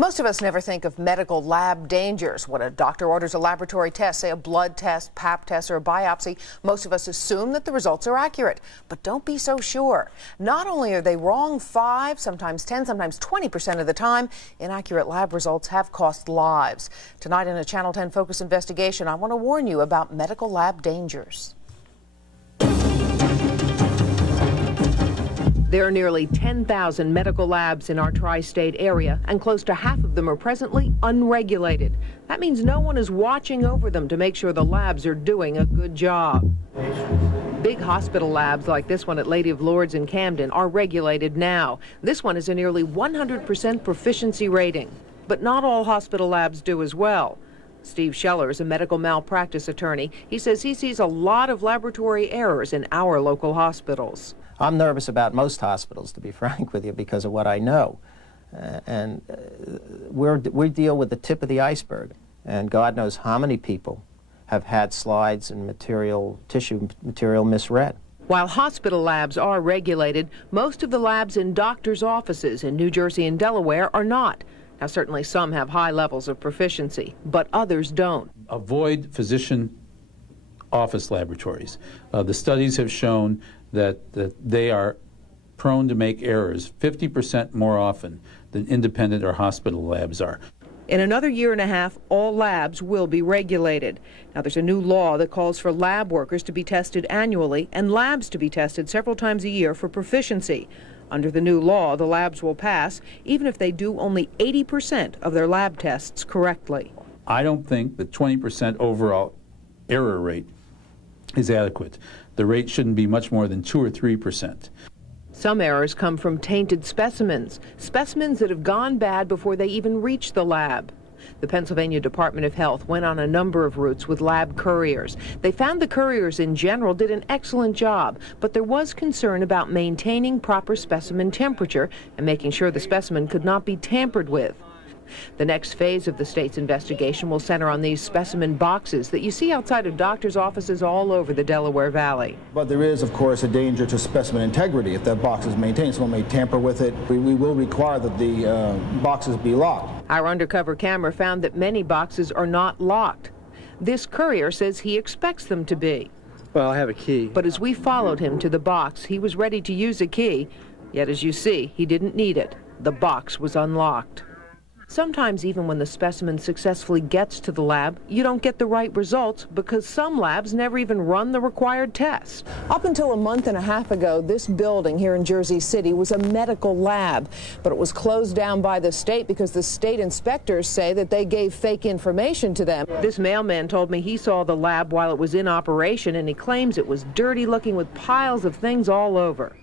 Most of us never think of medical lab dangers. When a doctor orders a laboratory test, say a blood test, pap test, or a biopsy, most of us assume that the results are accurate. But don't be so sure. Not only are they wrong 5, sometimes 10, sometimes 20% of the time, inaccurate lab results have cost lives. Tonight in a Channel 10 Focus investigation, I want to warn you about medical lab dangers. There are nearly 10,000 medical labs in our tri-state area, and close to half of them are presently unregulated. That means no one is watching over them to make sure the labs are doing a good job. Big hospital labs like this one at Lady of Lourdes in Camden are regulated now. This one has a nearly 100% proficiency rating. But not all hospital labs do as well. Steve Scheller is a medical malpractice attorney. He says he sees a lot of laboratory errors in our local hospitals. I'm nervous about most hospitals, to be frank with you, because of what I know. We deal with the tip of the iceberg, and God knows how many people have had slides and tissue material misread. While hospital labs are regulated, most of the labs in doctors' offices in New Jersey and Delaware are not. Now, certainly some have high levels of proficiency, but others don't. Avoid physician office laboratories. The studies have shown that they are prone to make errors 50% more often than independent or hospital labs are. In another year and a half, all labs will be regulated. Now, there's a new law that calls for lab workers to be tested annually and labs to be tested several times a year for proficiency. Under the new law, the labs will pass even if they do only 80% of their lab tests correctly. I don't think the 20% overall error rate is adequate. The rate shouldn't be much more than 2 or 3%. Some errors come from tainted specimens that have gone bad before they even reach the lab. The Pennsylvania Department of Health went on a number of routes with lab couriers. They found the couriers in general did an excellent job, but there was concern about maintaining proper specimen temperature and making sure the specimen could not be tampered with. The next phase of the state's investigation will center on these specimen boxes that you see outside of doctors' offices all over the Delaware Valley. But there is, of course, a danger to specimen integrity if that box is maintained. Someone may tamper with it. We will require that the boxes be locked. Our undercover camera found that many boxes are not locked. This courier says he expects them to be. Well, I have a key. But as we followed him to the box, he was ready to use a key. Yet, as you see, he didn't need it. The box was unlocked. Sometimes even when the specimen successfully gets to the lab, you don't get the right results because some labs never even run the required tests. Up until a month and a half ago, this building here in Jersey City was a medical lab, but it was closed down by the state because the state inspectors say that they gave fake information to them. This mailman told me he saw the lab while it was in operation, and he claims it was dirty looking with piles of things all over.